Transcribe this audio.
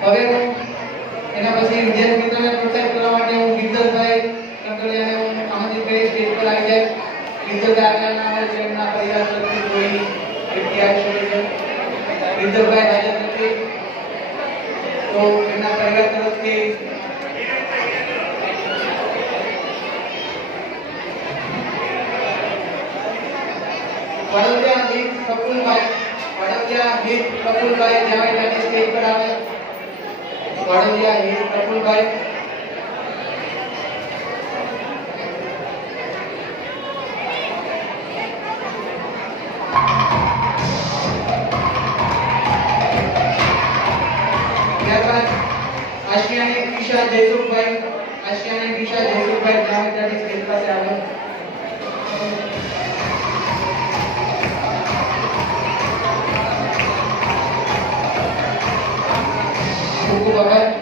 હવે હું એના પછી વિદ્યાર્થી મિત્રોને પ્રોત્સાહિત કરવા માટે હું ગીતલભાઈ કંકડિયાને હું આમંત્રિત કરીશ સ્ટેજ પર આવી જાય ગીતલભાઈ આગળ ના હોય તો એમના પરિવાર તરફથી કોઈ વ્યક્તિ આવી શકે છે ગીતલભાઈ હાજર નથી તો એમના પરિવાર તરફથી વડોદરા હિત કપૂરભાઈ વડોદરા હિત કપૂરભાઈ જ્યાં ત્યાંની સ્ટેજ પર આવે વાડોલિયા એ પ્રફુલભાઈ ત્યારબાદ આશિયાની ઈશા જયદુખભાઈ Cukup.